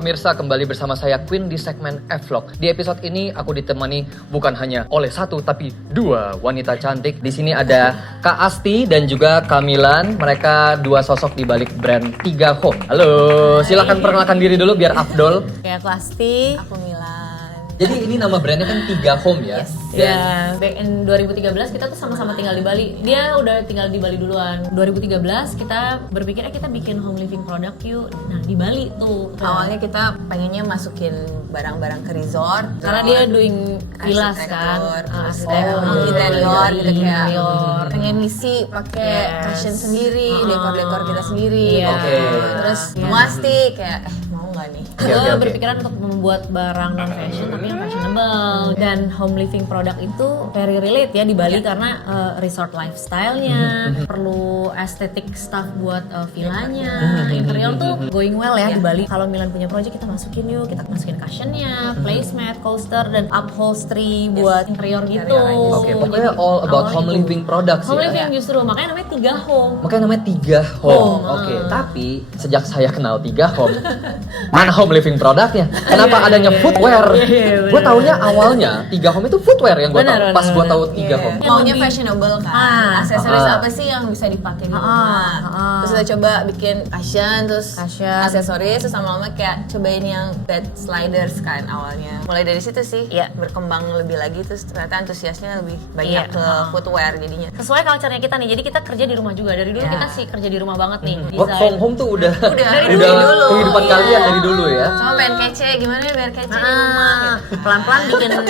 pemirsa, kembali bersama saya Queen di segmen F-Vlog. Di episode ini aku ditemani bukan hanya oleh satu tapi dua wanita cantik. Di sini ada Kak Asti dan juga Kamilan. Mereka dua sosok di balik brand 3 Home. Halo, silakan perkenalkan diri dulu biar afdol. Ya, aku Asti, aku Milan. Jadi ini nama brandnya kan 3 Home ya? Yes. Ya, back in 2013 kita tuh sama-sama tinggal di Bali. Dia udah tinggal di Bali duluan. 2013 kita berpikir kita bikin home living product yuk. Nah, di Bali tuh. Awalnya kita pengennya masukin barang-barang ke resort. Karena dia doing villas kan. Interior gitu kayak interior. pengen ngisi pakai cushion sendiri, dekor-dekor kita sendiri. Iya. Oke. Terus Muasti kayak mau nggak nih? Gue berpikiran untuk membuat barang non fashion tapi yang fashionable, dan home living product itu very relate ya di Bali karena resort lifestyle-nya, perlu aesthetic stuff buat villanya, interior tuh going well ya di Bali. Kalau Milan punya project kita masukin yuk, kita masukin cushionnya, placemat, coaster, dan upholstery buat interior gitu. Oke, pokoknya all about home living products Home ya? living justru, makanya namanya 3 Home. Makanya namanya 3 Home. Oke, tapi sejak saya kenal 3 Home, mana home living produknya? Kenapa adanya footwear? Gue taunya awalnya 3 Home itu footwear yang gue tahu. Pas gue tahu 3 Home. Maunya fashionable kan, aksesoris apa sih yang bisa dipakai di rumah? Terus kita coba bikin cushion, terus aksesoris, terus lama-lama kayak cobain yang bed sliders kan awalnya. Mulai dari situ sih berkembang lebih lagi, terus ternyata antusiasnya lebih banyak ke footwear jadinya. Sesuai culture-nya kita nih, jadi kita kerja di rumah juga. Dari dulu kita sih kerja di rumah banget nih. Work from home tuh udah dari dulu. kehidupan kalian dari dulu ya. Cuma pengen kece, gimana ya biar kece di rumah gitu. Pelan-pelan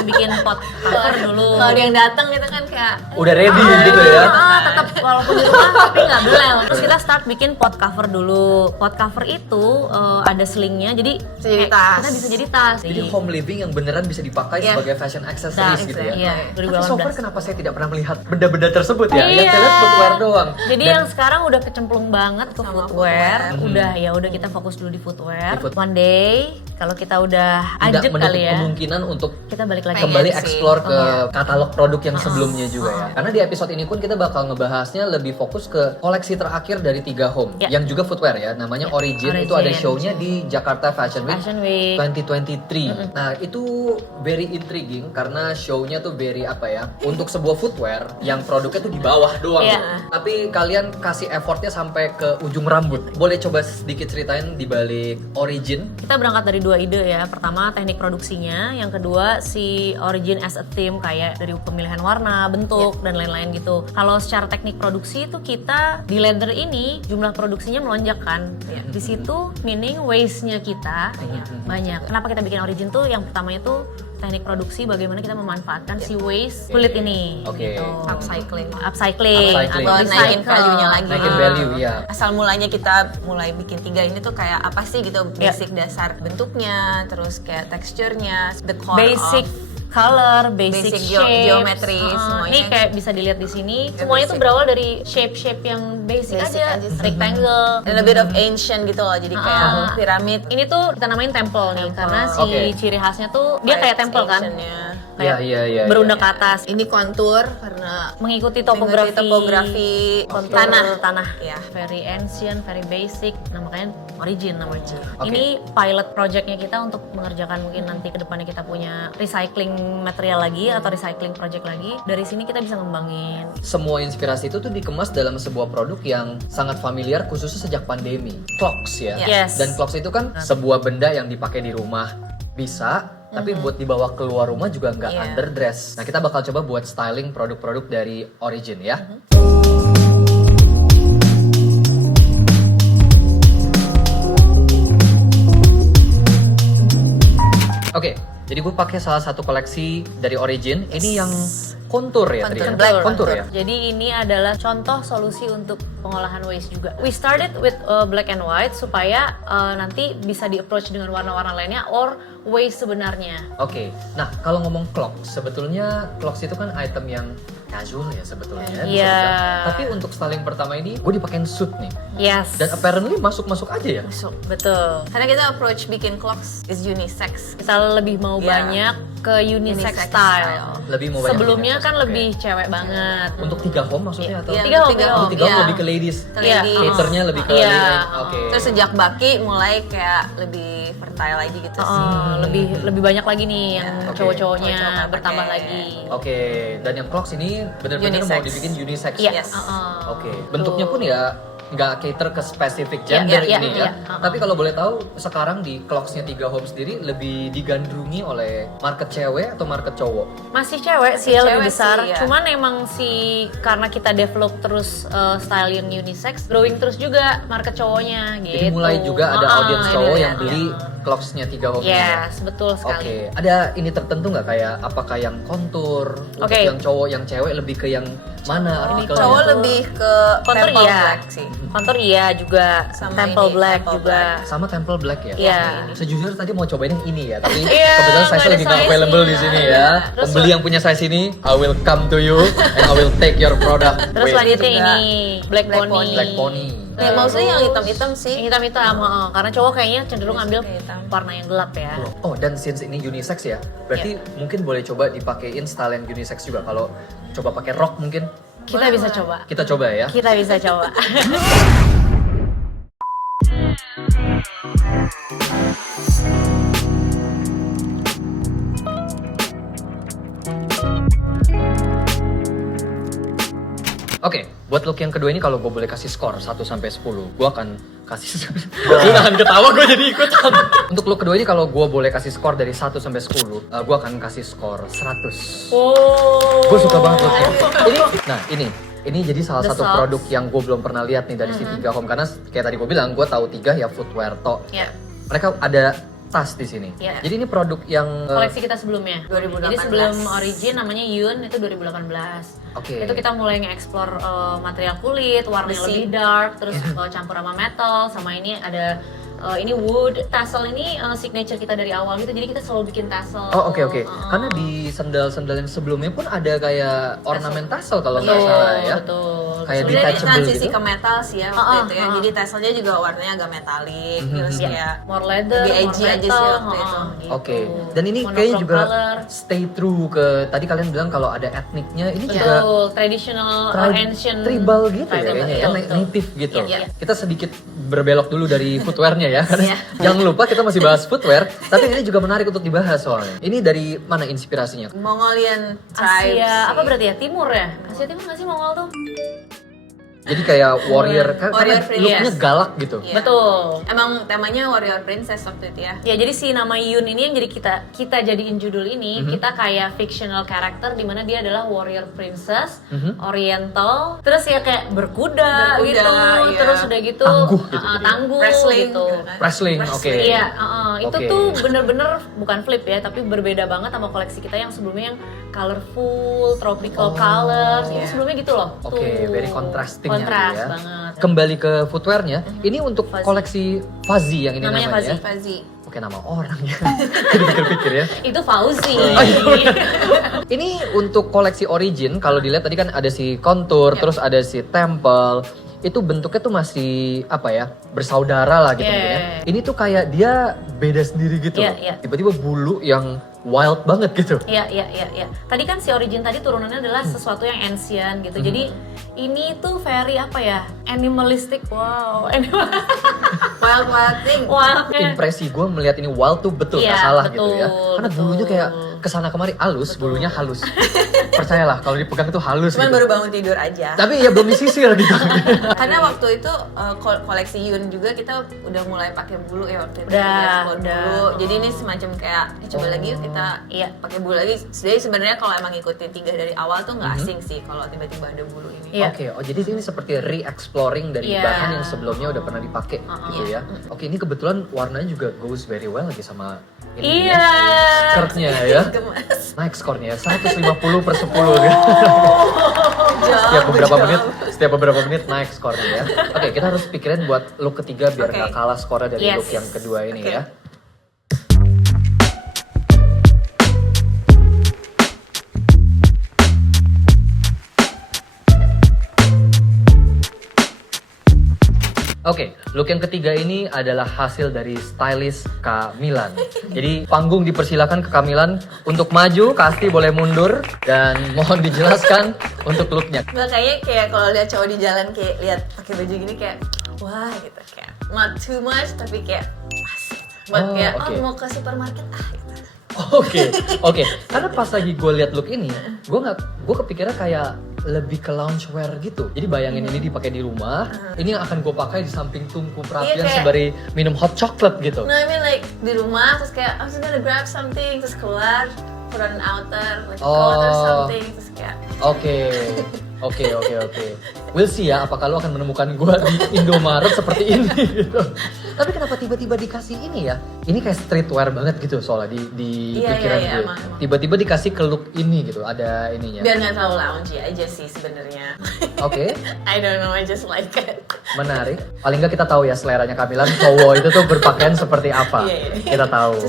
bikin pot cover dulu. Kalau dia yang datang gitu kan kayak Udah ready gitu ya. Tetap walaupun di rumah tapi nggak belel. Terus kita start bikin pot cover dulu. Pot cover itu ada slingnya, jadi bisa jadi tas. kita bisa jadi tas. Jadi home living yang beneran bisa dipakai sebagai fashion accessories gitu ya. Iya, Tapi so far 2018. kenapa saya tidak pernah melihat benda-benda tersebut ya? Yang Iya. saya lihat footwear doang. Jadi Dan yang sekarang udah kecemplung banget ke Sama footwear. footwear. Udah kita fokus dulu di footwear. Di One day kalau kita udah tidak ajak menutup kali ya, kemungkinan untuk kita balik lagi. kembali sih. explore ke katalog produk yang sebelumnya juga ya. Karena di episode ini pun kita bakal ngebahasnya lebih fokus ke koleksi terakhir dari 3 Home yang juga footwear ya, namanya Origin. Itu ada show-nya di Jakarta Fashion Week, Fashion Week 2023. Nah, itu very intriguing karena show-nya tuh very apa ya, untuk sebuah footwear yang produknya tuh di bawah doang. Tapi kalian kasih effortnya sampai ke ujung rambut. Boleh coba sedikit ceritain di balik Origin? Kita berangkat dari 2 ide ya. Pertama teknik produksinya, yang kedua si Origin as a theme, kayak dari pemilihan warna, bentuk dan lain-lain gitu. Kalau secara teknik produksi itu kita di leather ini jumlah produksinya melonjak kan. Di situ meaning waste-nya kita banyak. Kenapa kita bikin Origin tuh? Yang pertamanya tuh teknik produksi, bagaimana kita memanfaatkan si waste kulit ini. Oke. Gitu. upcycling Upcycling. atau naikin value-nya lagi. Naikin value ya. Asal mulanya kita mulai bikin 3 ini tuh kayak apa sih gitu, basic dasar bentuknya, terus kayak teksturnya, the core Basic of color, basic basic shape, geometry semuanya. Ini kayak bisa dilihat di sini. Semuanya tuh berawal dari shape-shape yang basic aja. Rectangle, and a bit of ancient gitu loh, jadi kayak piramid. Ini tuh kita namain temple nih, karena si Oke. ciri khasnya tuh dia kayak temple kan, kayak Iya. berundak ke atas. Ini kontur karena Mengikuti topografi topografi kontur tanah. Ya, very ancient, very basic. Nah, makanya Origin namanya. Oke. Ini pilot projectnya kita untuk mengerjakan mungkin nanti ke depannya kita punya recycling material lagi atau recycling project lagi. Dari sini kita bisa ngembangin. Semua inspirasi itu tuh dikemas dalam sebuah produk yang sangat familiar khususnya sejak pandemi. Clocks ya. Yes. Dan clocks itu kan sebuah benda yang dipakai di rumah bisa, tapi buat dibawa keluar rumah juga nggak underdress. Nah, kita bakal coba buat styling produk-produk dari Origin ya. Oke, jadi gue pakai salah satu koleksi dari Origin. Ini yang kontur ya tadi. Black Kontur ya. Jadi ini adalah contoh solusi untuk pengolahan waste juga. We started with black and white supaya nanti bisa di approach dengan warna-warna lainnya, or waist sebenarnya. Oke, nah kalau ngomong clogs, sebetulnya clogs itu kan item yang casual ya sebetulnya. bisa Iya. dibilang. Tapi untuk styling pertama ini, gue dipakein suit nih. Yes. Dan apparently masuk-masuk aja ya. Masuk, betul. Karena kita approach bikin clocks is unisex. Kita lebih mau Iya. banyak ke unisex, Unisex style. Lebih mau banyak Sebelumnya unisex, kan oke. lebih cewek banget. Untuk 3 home maksudnya atau? Iya, Tiga home, tiga tiga home, Untuk 3 home iya. lebih ke ladies. Ke Iya. ladies. Caternya lebih ke Iya. ladies. Oke. Terus sejak Baki mulai kayak lebih fertile lagi gitu sih. Lebih banyak lagi nih yang Oke. cowok-cowoknya Cowok-cowok bertambah pakai. lagi. Oke, dan yang clogs ini benar-benar mau Unisex. dibikin unisex. Iya. Yes. Oke, bentuknya pun ya nggak cater ke spesifik Iya, gender iya, ini iya, ya. iya. Tapi kalau boleh tahu, sekarang di clogsnya 3 home sendiri lebih digandrungi oleh market cewek atau market cowok? Masih cewek sih ya, lebih cewek besar. sih, ya. Cuman emang karena kita develop terus style yang unisex, growing terus juga market cowoknya gitu. Jadi mulai juga ada audience ini cowok dia. yang beli clogsnya 3 home ini ya? Yes, betul sekali. Oke, ada ini tertentu nggak kayak apakah yang kontur, untuk Oke. yang cowok, yang cewek lebih ke yang mana artikelnya? Cowok lebih ke Kontur temple iya. black sih. Kontur iya juga, Sama temple ini, black temple juga. Sama temple black ya? Iya. Sejujurnya tadi mau cobain yang ini ya, tapi Iya, kebetulan nggak size ada lagi nggak size-nya. available di sini ya. Terus Pembeli yang punya size ini, I will come to you and I will take your product. Terus Wait. selanjutnya juga. ini Black Black Pony. Pony. Black Pony. Ya, maksudnya yang hitam-hitam sih. Yang hitam-hitam, karena cowok kayaknya cenderung ambil Suka hitam. warna yang gelap ya. Oh, dan since ini unisex ya, berarti mungkin boleh coba dipakein style yang unisex juga. Kalau coba pakai rok mungkin Kita bisa coba. kita coba ya. Kita bisa coba. Oke, buat look yang kedua ini kalau gue boleh kasih skor 1 sampai 10, gue akan kasih gue nahan ketawa, gue jadi ikutan. Untuk look kedua ini kalau gue boleh kasih skor dari 1 sampai 10, gue akan kasih skor 100. Oh. Gue suka banget looknya. Ini jadi salah The satu socks. produk yang gue belum pernah lihat nih dari si 3 home, karena kayak tadi gue bilang, gue tahu 3 ya footwear to. Ya, Mereka ada tas di sini. Iya. Jadi ini produk yang koleksi kita sebelumnya. 2018. Jadi sebelum Origin namanya Yun itu 2018. Oke. Itu kita mulai nge-explore material kulit, warna yang Besi. lebih dark, terus campur sama metal, sama ini ada ini wood. Tassel ini signature kita dari awal gitu. Jadi kita selalu bikin tassel. Oh oke. Karena di sendal-sendal yang sebelumnya pun ada kayak ornamen tassel kalau nggak Betul, salah ya. betul. Kayak Sebenarnya ini detachable transisi gitu. ke metal sih ya waktu itu ya. Jadi tasselnya juga warnanya agak metalik, terus kayak More leather, lebih more edgy aja metal, sih waktu itu. gitu. Oke. Dan ini Monochrome kayaknya juga color. stay true ke tadi kalian bilang kalau ada etniknya, ini juga Betul, traditional or ancient tribal gitu ya tribal, kayaknya ya, betul, betul. native gitu. Iya. Kita sedikit berbelok dulu dari footwearnya ya, karena Iya. jangan lupa kita masih bahas footwear, tapi ini juga menarik untuk dibahas soalnya. Ini dari mana inspirasinya? Mongolian tribe Asia, sih. apa berarti ya? Timur ya? Asia Timur nggak sih Mongol tuh? Jadi kayak warrior, karena Warrior princess. looknya galak gitu. Iya. Betul. Emang temanya warrior princess waktu itu ya. Ya jadi si nama Yun ini yang jadi kita jadiin judul ini, Mhm. kita kayak fictional character di mana dia adalah warrior princess, oriental, terus ya kayak berkuda gitu, iya. terus udah gitu Tangguh gitu. tangguh Wrestling gitu. gitu kan. Wrestling, oke. Iya, itu Oke. tuh bener-bener bukan flip ya, tapi berbeda banget sama koleksi kita yang sebelumnya yang colorful, tropical colors, itu iya. sebelumnya gitu loh. Oke, Tuh. very contrasting Kontras ya. banget. Kembali ke footwearnya, ini untuk Fuzzy. koleksi Fuzzy yang ini Namanya namanya. Fuzzy. Fuzzy. Oke, nama orang ya. Jadi pikir-pikir ya. Itu Fauzi. Oh, iya. Ini untuk koleksi Origin, kalau dilihat tadi kan ada si contour, terus ada si temple. Itu bentuknya tuh masih apa ya, bersaudara lah gitu Yeah. mungkin ya. Ini tuh kayak dia beda sendiri gitu Yeah, loh. yeah. Tiba-tiba bulu yang wild banget gitu. Iya. Tadi kan si Origin tadi turunannya adalah sesuatu yang ancient gitu. Jadi ini tuh very apa ya? Animalistic. Wow. Wild thing. Wow. Impresi gue melihat ini wild tuh betul Iya, nggak salah betul, gitu ya. Karena betul. bulunya kayak kesana kemari halus, bulunya halus. Percayalah kalau dipegang itu halus Cuman gitu. baru bangun tidur aja. Tapi ya belum disisir gitu. Karena waktu itu koleksi Yun juga kita udah mulai pakai bulu ya waktu itu. Udah, Kita explore udah. bulu. Jadi ini semacam kayak coba lagi yuk kita Iya. pakai bulu lagi. Jadi sebenarnya kalau emang ngikutin 3 dari awal tuh nggak asing sih kalau tiba-tiba ada bulu ini. Iya. Oke, oh jadi ini seperti re-exploring dari Iya. bahan yang sebelumnya udah pernah dipakai gitu ya. Oke, ini kebetulan warnanya juga goes very well lagi sama ini Iya. ya. Skirtnya ya. Gemes. Naik skornya ya, 150 per 10 gitu. Setiap beberapa menit naik skornya ya. Oke, kita harus pikirin buat look ketiga biar Oke. nggak kalah skornya dari Yes. look yang kedua ini Oke. ya. Oke, look yang ketiga ini adalah hasil dari stylist Kak Milan. Jadi panggung dipersilakan ke Kak Milan untuk maju, Kak Asti boleh mundur dan mohon dijelaskan untuk looknya. Makanya kayak kalau lihat cowok di jalan kayak lihat pakai baju gini kayak wah gitu kayak not too much tapi kayak pas gitu. Buat kayak mau ke supermarket gitu. Oke. Karena pas lagi gue lihat look ini, gue kepikiran kayak lebih ke loungewear gitu. Jadi bayangin ini dipakai di rumah, ini yang akan gue pakai di samping tungku perhatian kayak, sembari minum hot chocolate gitu. No, I mean like di rumah terus kayak I'm just gonna grab something terus keluar, put on an outer, like coat or something terus kayak. Oke. We'll see ya, apakah lo akan menemukan gue di Indomaret seperti ini gitu. Tapi kenapa tiba-tiba dikasih ini ya? Ini kayak streetwear banget gitu soalnya di pikiran gue. emang. Tiba-tiba dikasih ke look ini gitu, ada ininya. Biar nggak terlalu lounge aja sih sebenarnya. Oke. I don't know, I just like it. Menarik. Paling nggak kita tahu ya seleranya Kamilan cowok itu tuh berpakaian seperti apa. Kita tahu.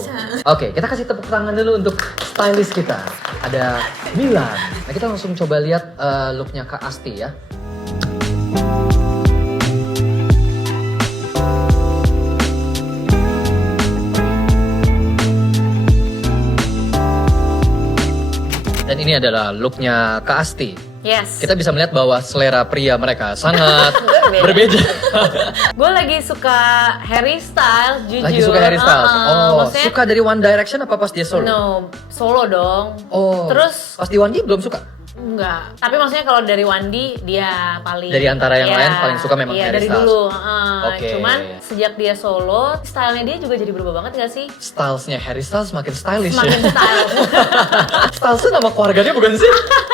Oke, kita kasih tepuk tangan dulu untuk stylist kita. Ada Milan. Nah, kita langsung coba lihat looknya Kak Asti ya. Dan ini adalah looknya Kak Asti. Yes. Kita bisa melihat bahwa selera pria mereka sangat berbeda. Gue lagi suka Harry Styles, jujur. Lagi suka Harry Styles. Maksudnya, Suka dari One Direction apa pas dia solo? No, solo dong. Terus pas di One D belum suka? enggak. Tapi maksudnya kalau dari Wandi dia paling Dari antara yang lain paling suka memang Harry dari Styles. dulu. Oke. Cuman sejak dia solo, stylenya dia juga jadi berubah banget gak sih? Stylesnya Harry Styles makin stylish Semakin ya. style. Styles itu nama keluarganya bukan sih?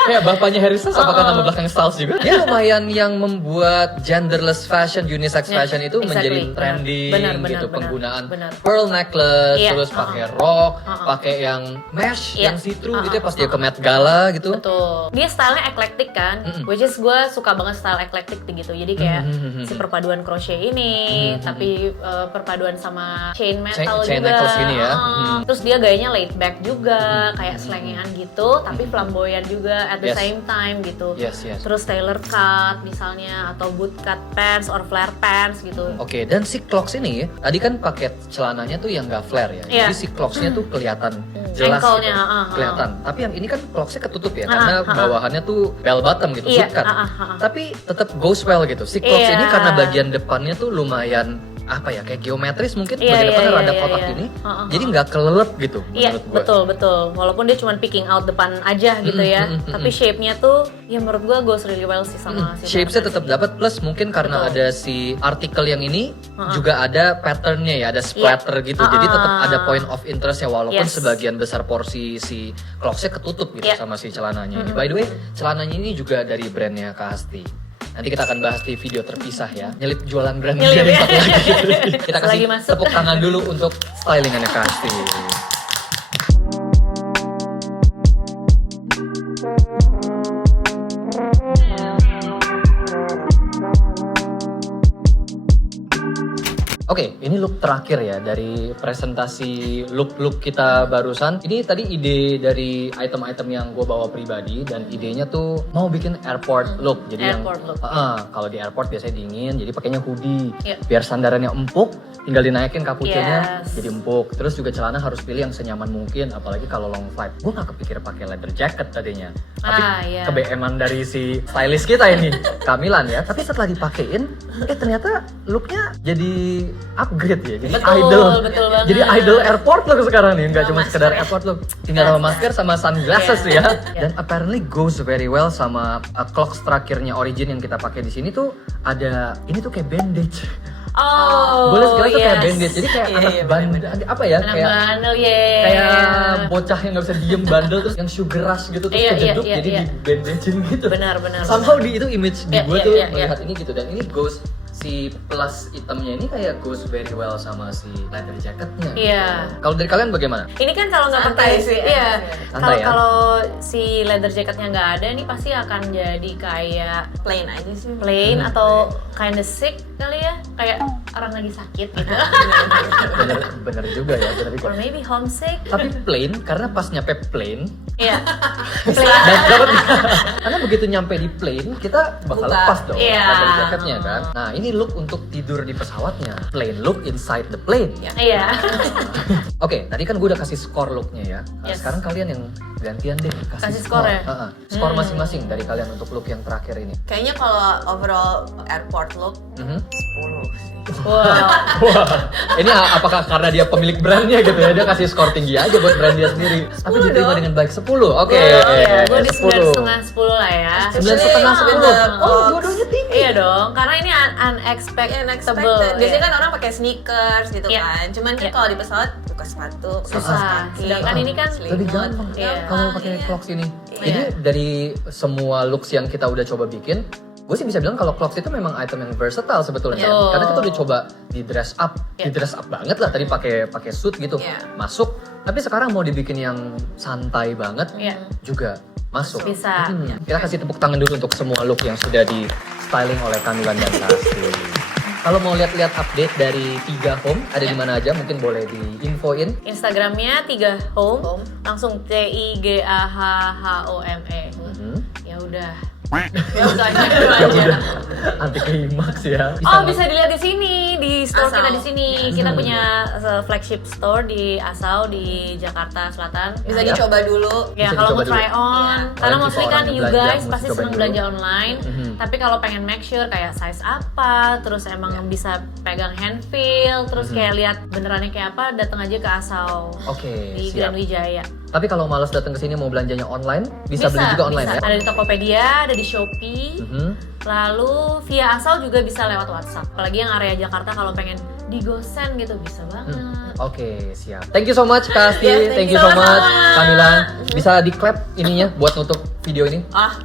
Kayak bapaknya Harry Styles apakah nama belakang Styles juga? Dia lumayan yang membuat genderless fashion, unisex fashion itu menjadi trending gitu. Penggunaan pearl necklace, terus pakai rok, pakai yang mesh, yang see-through gitu ya pas dia ke Met Gala gitu. Betul. Dia stylenya eclectic kan, which is gue suka banget style eclectic gitu. Jadi kayak si perpaduan crochet ini, tapi perpaduan sama chain metal chain juga. necklace gini ya. Terus dia gayanya laid back juga, kayak slengean gitu, tapi flamboyan juga at the same time gitu. Yes. Terus tailor cut misalnya atau boot cut pants or flare pants gitu. Oke, dan si clogs ini tadi kan paket celananya tuh yang nggak flare ya. Jadi si clogsnya tuh kelihatan jelas gitu. Kelihatan. Tapi yang ini kan clogsnya ketutup ya karena bawahannya tuh bell bottom gitu, bukan. Tapi tetap goes well gitu. Si clogs ini karena bagian depannya tuh lumayan apa ya, kayak geometris mungkin, bagian depannya rada kotak gini, jadi nggak kelelep gitu. Iya, betul. Walaupun dia cuma picking out depan aja gitu ya, tapi shape-nya tuh, ya menurut gua goes really well sih sama si shape-nya tetap dapat, plus mungkin karena ada si artikel yang ini juga ada pattern-nya ya, ada splatter gitu, jadi tetap ada point of interest-nya walaupun sebagian besar porsi si clogs-nya ketutup gitu sama si celananya ini. By the way, celananya ini juga dari brandnya Kak Asti. Nanti kita akan bahas di video terpisah ya. Nyelip jualan brand jadi pakai lagi gitu. Kita kasih tepuk tangan dulu untuk stylingannya Kak Asti. Oke, ini look terakhir ya dari presentasi look-look kita barusan. Ini tadi ide dari item-item yang gue bawa pribadi dan idenya tuh mau bikin airport look. Jadi airport look. Kalau di airport biasanya dingin, jadi pakainya hoodie. Biar sandarannya empuk, tinggal dinaikin kapucennya jadi empuk. Terus juga celana harus pilih yang senyaman mungkin, apalagi kalau long flight. Gue nggak kepikir pakai leather jacket tadinya, tapi kebeeman dari si stylist kita ini, Kamilan ya. Tapi setelah dipakein, ternyata looknya jadi upgrade ya, jadi idol. Betul banget. Jadi idol airport look sekarang nih, nggak cuma sekedar airport look. Tinggal sama masker sama sunglasses ya. Dan apparently goes very well sama clogs terakhirnya Origin yang kita pakai di sini tuh ada ini tuh kayak bandage. Boleh sekali tuh kayak bandage, jadi kayak anak bandel apa ya, kayak bandel kayak bocah yang nggak bisa diem bandel terus yang sugar rush gitu terus kejeduk jadi di bandagein gitu. Benar. Somehow di itu image di gue tuh melihat ini gitu, dan ini goes si plus itemnya ini kayak goes very well sama si leather jacketnya. Kalau dari kalian bagaimana? Ini kan kalau nggak pakai sih, kalau si leather jacketnya nggak ada, ini pasti akan jadi kayak Plain aja sih. plain atau kinda sick kali ya, kayak orang lagi sakit gitu. bener juga ya, bener juga. Or maybe homesick. Tapi plain karena pas nyampe plain. Plain. Dan dapat karena begitu nyampe di plain kita bakal lepas dong leather jacketnya kan. Nah ini ini look untuk tidur di pesawatnya, plain look inside the plane. Iya. Oke, tadi kan gue udah kasih skor looknya ya. Yes. Sekarang kalian yang gantian deh Kasih skor ya? Skor masing-masing dari kalian untuk look yang terakhir ini. Kayaknya kalau overall airport look, Mhm. 10 sih. Wow. Wah, ini apakah karena dia pemilik brandnya gitu ya? Dia kasih skor tinggi aja buat brand dia sendiri. Tapi diterima dengan baik 10. Oke. Iya, gue di 9,5 10 lah ya. 9,5 10. Oh, dua-duanya tinggi. Iya dong, karena ini unexpected. Biasanya kan orang pakai sneakers gitu Iya. kan. Cuman kan Iya. kalau di pesawat buka sepatu, Susah. kaki. Sedangkan ini kan lebih gampang Iya. kalau pakai clocks ini. Iya. Jadi dari semua looks yang kita udah coba bikin, gue sih bisa bilang kalau clocks itu memang item yang versatile sebetulnya. Betul. Karena kita udah coba di dress up, Iya. di dress up banget lah tadi pakai suit gitu, Iya. masuk. Tapi sekarang mau dibikin yang santai banget, Iya. juga masuk. Bisa. Kita kasih tepuk tangan dulu untuk semua look yang sudah di styling oleh Kamilan dan Kasti. Kalau mau lihat-lihat update dari 3 Home, ada di mana aja mungkin boleh di-infoin. Instagramnya 3 home, langsung TIGAHHOME. Ya udah. Ya udah, anti klimaks ya. Oh, bisa dilihat di sini, di store Asau. kita di sini. Kita punya flagship store di Asau di Jakarta Selatan. Bisa Ya. dicoba dulu. Ya, Bisa kalau dicoba mau try dulu. on, Iya. karena Apalagi mostly kalau kan orang you belanja, guys mesti pasti cobain seneng dulu. belanja online. Tapi kalau pengen make sure kayak size apa, terus emang bisa pegang hand feel, terus kayak lihat benerannya kayak apa, datang aja ke Asau Oke, di siap. Grand Wijaya. Tapi kalau malas datang ke sini mau belanjanya online, bisa beli juga online ya. Ada di Tokopedia, ada di Shopee. Mhm. Lalu via Asal juga bisa lewat WhatsApp. Apalagi yang area Jakarta kalau pengen digosen gitu bisa banget. Oke, siap. Thank you so much Kasti, Yes, thank you so sama-sama. much Kamilan. Bisa di clap ininya buat nutup video ini. Ah,